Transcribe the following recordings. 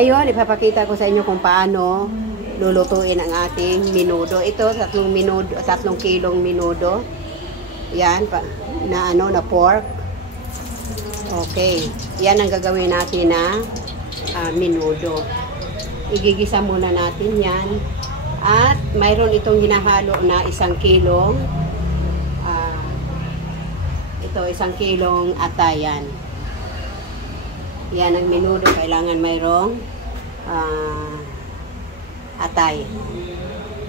Ngayon, ipapakita ko sa inyo kung paano lulutuin ang ating menudo. Ito, 3 kilong menudo. Yan, na pork. Okay. Yan ang gagawin natin na menudo. Igigisa muna natin yan. At mayroon itong hinahalo na 1 kilong 1 kilong atayan. Yan ang menudo. Kailangan mayroong atay.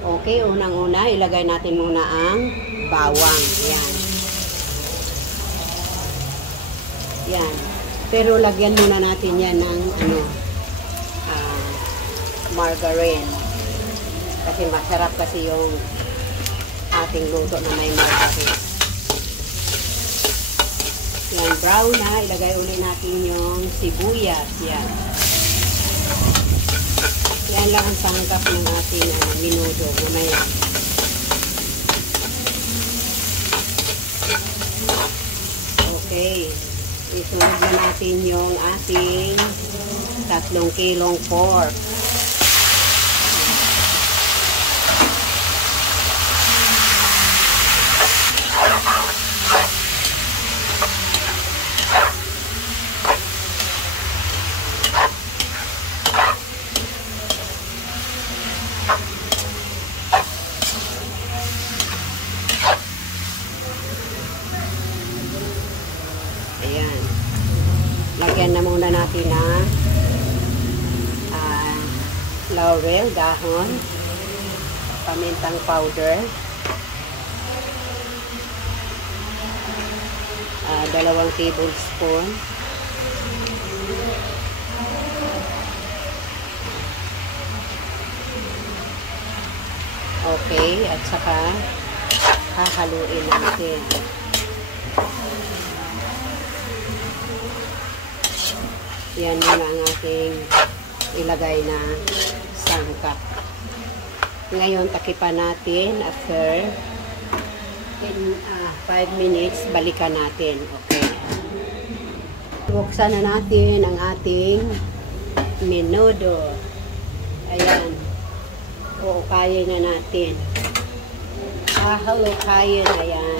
Okay, unang-una, ilagay natin muna ang bawang. Yan. Yan. Pero lagyan muna natin yan ng margarine. Kasi masarap kasi yung ating luto na may margarine. Yan, brown na. Ilagay ulit natin yung sibuyas. Yan. Yan lang ang sangkap ng ating menudo. Mamaya. Okay. Isunod na natin yung ating 3 kilong pork. Ayan. Lagyan na muna natin ng laurel, dahon, pamintang powder, 2 tablespoon, okay, at saka hahaluin natin. Yan muna ang ating ilagay na sangkap. Ngayon, takipan natin after 5 minutes, balikan natin. Okay. Buksan na natin ang ating menudo. Ayan. Uukayin na natin. Hahalukayin. Ayan.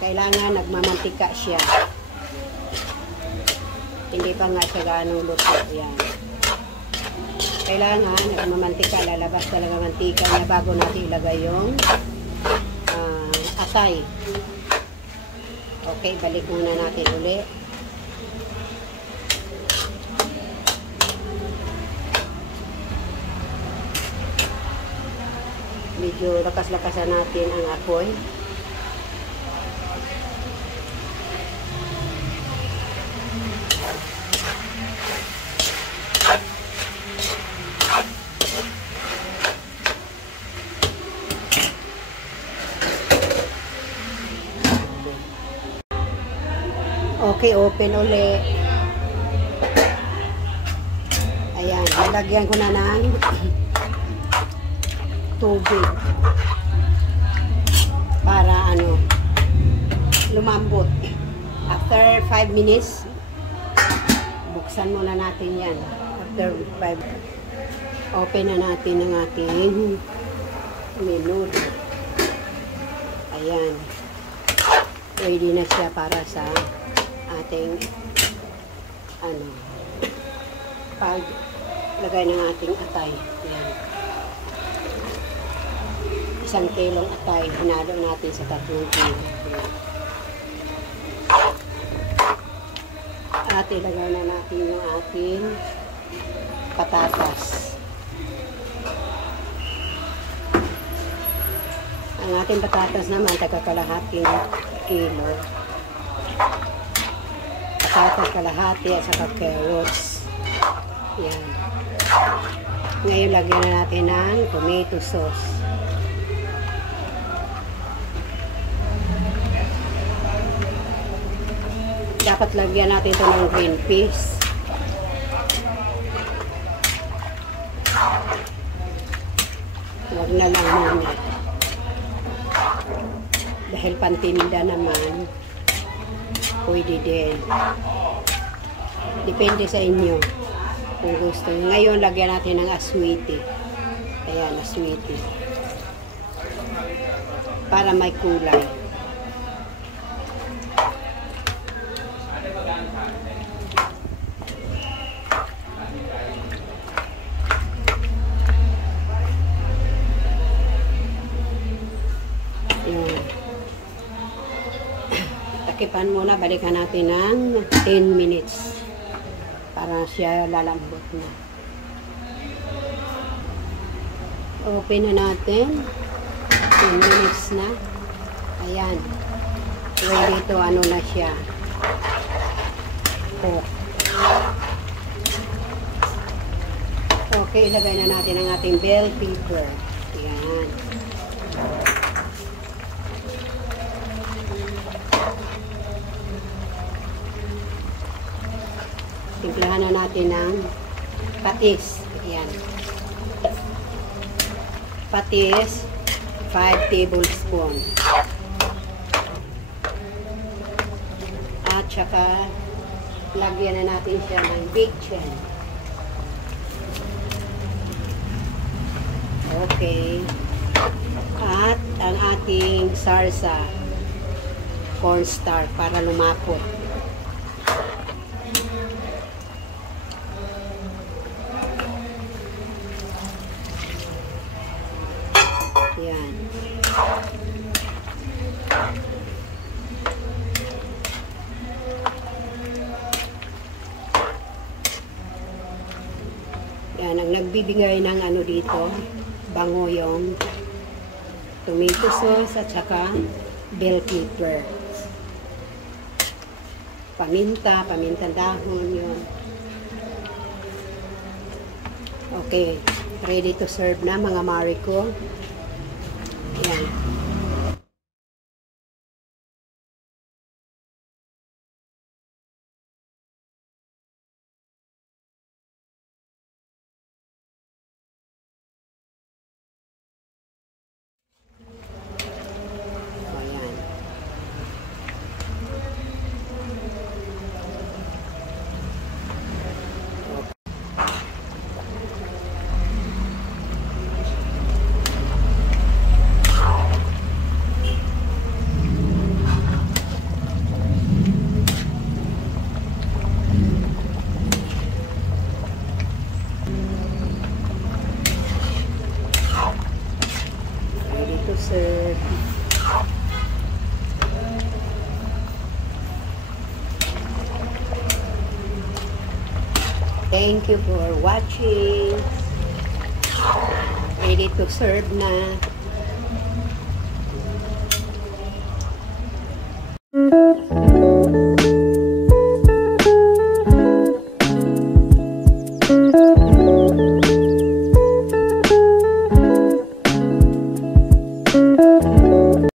Kailangan nagmamantika siya. Hindi pa nga siya ganong luto. Yan. Kailangan, nagmamantika, lalabas talaga mantika na bago natin ilagay yung atay. Okay, balik muna natin ulit. Medyo lakas-lakasan natin ang apoy. Okay, open ulit. Ayan, nalagyan ko na ng tubig para lumambot. After 5 minutes, buksan muna natin yan. After 5, open na natin ang ating menudo. Ayan. Ready na siya para sa ating paglagay ng ating atay. Yan. 1 kilong atay, hinalo natin sa 3 kilo. At ilagay na natin yung ating patatas. Ang ating patatas naman, kalahating kilo. Patatas kalahati at saka carrots. Yan. Ngayon, lagyan na natin ng tomato sauce. Dapat lagyan natin ito ng green peas. Huwag na lang muna. Dahil pantinda naman, pwede din. Depende sa inyo. Kung gusto. Ngayon, lagyan natin ng aswiti. Ayan, aswiti. Para may kulay. Ayan. Takipan muna. Balikan natin ng 10 minutes. Para siya lalambot na. Open na natin. 10 minutes na. Ayan. Ready to ano na siya. Cook. Okay, ilagay na natin ang ating bell pepper. Ayan. Timplahan na natin ng patis. Ayan. Patis, 5 tablespoon. At saka, lagyan na natin siya ng bacon. Okay. At ang ating sarsa, cornstarch, para lumapot. Yan. Yan, ang nagbibigay ng ano dito, bango yung tomato sauce at saka bell pepper. Paminta, paminta dahon yun. Okay, ready to serve na mga Mariko. Yan. Ayan. Ready to serve. Thank you for watching. Ready to serve na.